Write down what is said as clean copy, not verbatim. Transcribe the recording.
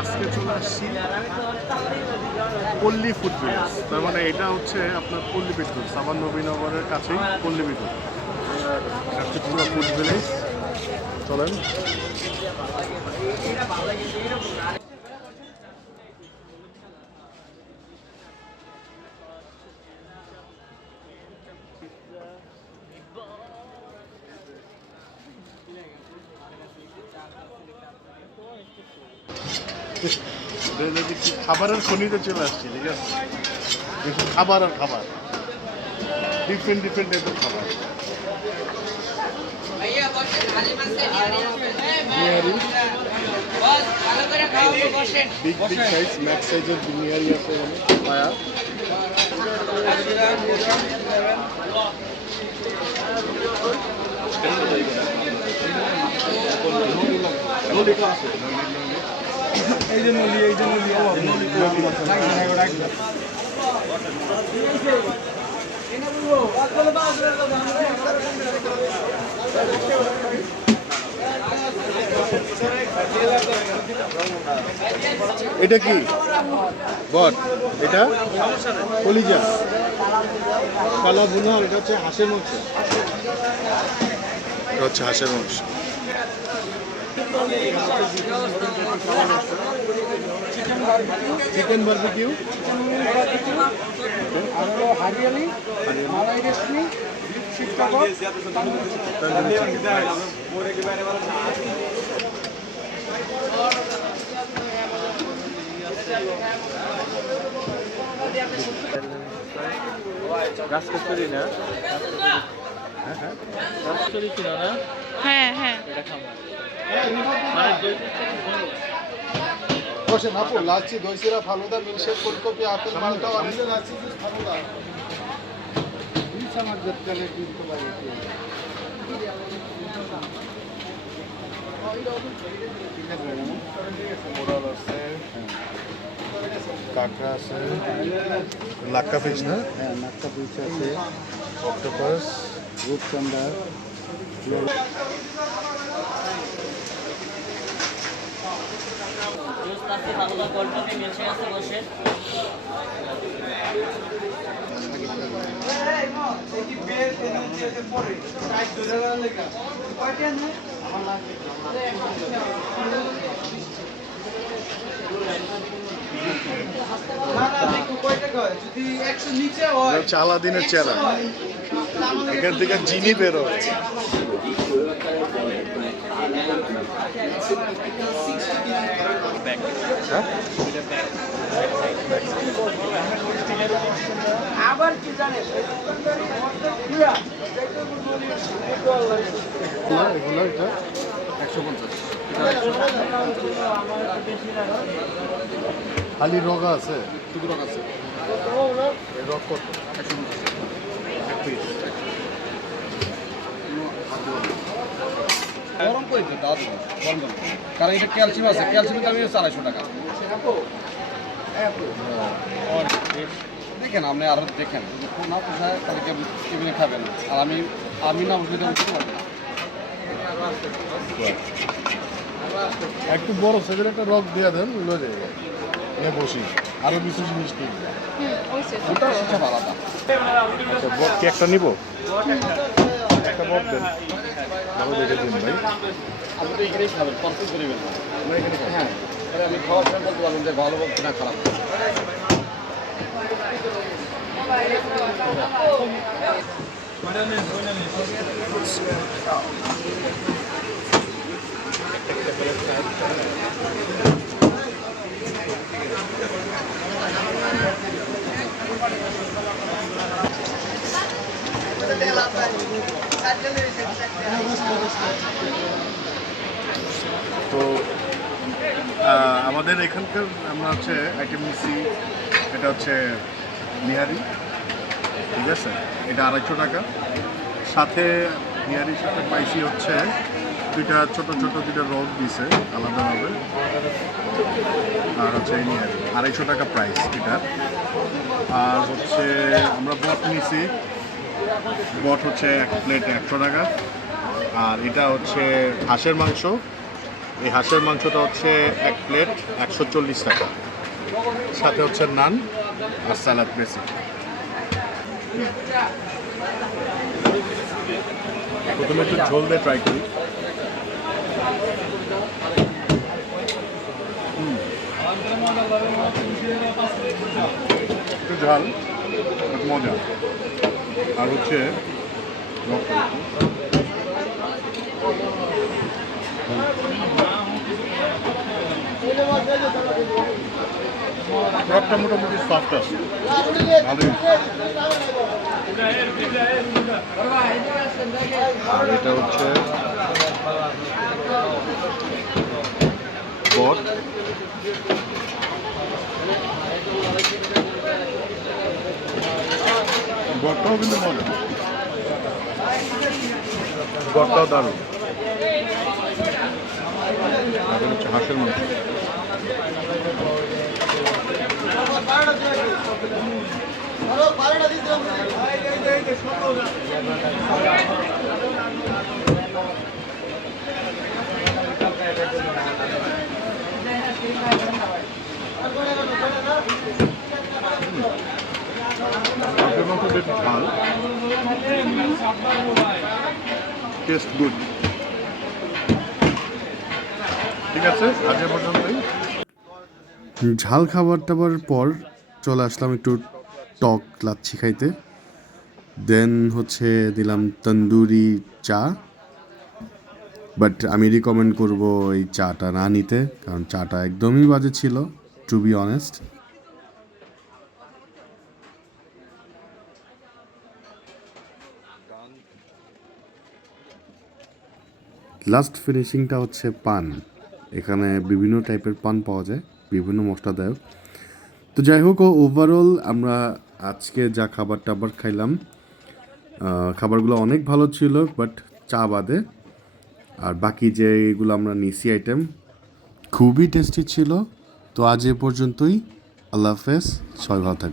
আজকে চলে আসছি পল্লী ফুড ভিলেজ, তার মানে এটা হচ্ছে আপনার পল্লী বিদ্যুৎ, সাভার নবীনগরের কাছেই পল্লী বিদ্যুৎ, একটা পুরো ফুড ভিলেজ। চলেন। খাবারের খনিতে চলে আসছি, ঠিক আছে? খাবার আর খাবার, ডিফারেন্ট ডিফারেন্ট টাইপের খাবার। বিগ বিগ সাইজ, ম্যাক্স সাইজের বিরিয়ানি আছে এখানে পায়া। এই যে নলি, এই যে নলি, এটা কি বট? এটা কলিজা কালা ভুনা, এটা হচ্ছে হাঁসের মাংস, এটা হচ্ছে হাঁসের মাংস। চিকেন বারবিকিউ, হারিয়ালি, মালাই রেশমি, শিক কাবাব, গাছ কচুরি না? হ্যাঁ হ্যাঁ। বসেন আপু, লাচ্ছি, দই সিরা, ফালুদা, মিল্কশেক, ফুলকপি, আপেল, মালটা, অরেঞ্জ, লাচ্ছি, জুস, ফালুদা। আমার জটকালে কিন্তু লাগে কি? ঠিক আছে, মোরাল আছে, কাঁকড়া আছে, লাক্কা ফিশ না? হ্যাঁ, লাক্কা ফিশ আছে, অক্টোপাস, রূপচন্দা। চালা দিনের চেরা, এখান থেকে জিনি বেরো। আবার কি জানেন, এগুলো এটা 150, খালি রগা আছে, শুধু রগ আছে। রগ কত? 150 এক পিস। গরম করে দিতে দাও, গরম গরম, কারণ এটা ক্যালসিয়াম আছে, ক্যালসিয়াম দাম 450 টাকা। দেখেন আপনি আরো দেখেন, যদি না পোষায় তাহলে কেবিনে খাবেন, আর আমি না বুঝলে বুঝতে পারবো না। একটু বড় সাইজের একটা রগ দিয়ে দেন, উলো যাবে বসি, আরো কিছু জিনিস কিনবে। ওটা হচ্ছে আলাদা। আচ্ছা, বট কি একটা নিব? একটা বট দেন, ভালো দেখে দিন ভাই। আপনি তো এখানেই খাবেন, পছন্দ করিবেন। হ্যাঁ, তাহলে আমি খাওয়ার সময় বলতে পারবেন যে ভালো বলতে না খারাপ। তো আমাদের এখানকার আমরা হচ্ছে আইটেম নিচ্ছি, এটা হচ্ছে নিহারি, ঠিক আছে? এটা 250 টাকা। সাথে নিহারির সাথে পাইছি হচ্ছে দুইটা ছোট ছোট দুইটা রোগ দিছে আলাদাভাবে, আর হচ্ছে এই নিহারি 250 টাকা প্রাইস এটার। আর হচ্ছে আমরা বট নিছি, বট হচ্ছে এক প্লেট 100 টাকা। আর এটা হচ্ছে হাঁসের মাংস। এই হাঁসের মাংসটা হচ্ছে 1 প্লেট 140 টাকা, সাথে হচ্ছে নান আর স্যালাড বেসিক। প্রথমে একটু ঝোল দিয়ে ট্রাই করি। একটু ঝাল, একটু মজা। আর হচ্ছে টকটা মোটামুটি সফট আছে, ভালোই। আর এটা হচ্ছে বট। বটটাও কিন্তু মজা, বটটাও দারুণ। আর এটা হচ্ছে হাঁসের মাংস। হাঁসের মাংস বেশ ঝাল, টেস্ট গুড। ঠিক আছে, আজ এ পর্যন্তই। ঝাল খাবার টাবার পর চলে আসলাম একটু টক লাচ্ছি খাইতে। দেন হচ্ছে দিলাম তন্দুরি চা, বাট আমি রিকমেন্ড করব এই চাটা না নিতে, কারণ চাটা একদমই বাজে ছিল, টু বি অনেস্ট। লাস্ট ফিনিশিংটা হচ্ছে পান। এখানে বিভিন্ন টাইপের পান পাওয়া যায়, বিভিন্ন মশলাদায়ক। তো যাই হোক, ওভারঅল আমরা আজকে যা খাবার টাবার খাইলাম, খাবারগুলো অনেক ভালো ছিল, বাট চা বাদে। আর বাকি যেগুলো আমরা নিছি আইটেম খুবই টেস্টি ছিল। তো আজ এ পর্যন্তই। আল্লাহ হাফেজ, সবাই ভালো থাকবেন।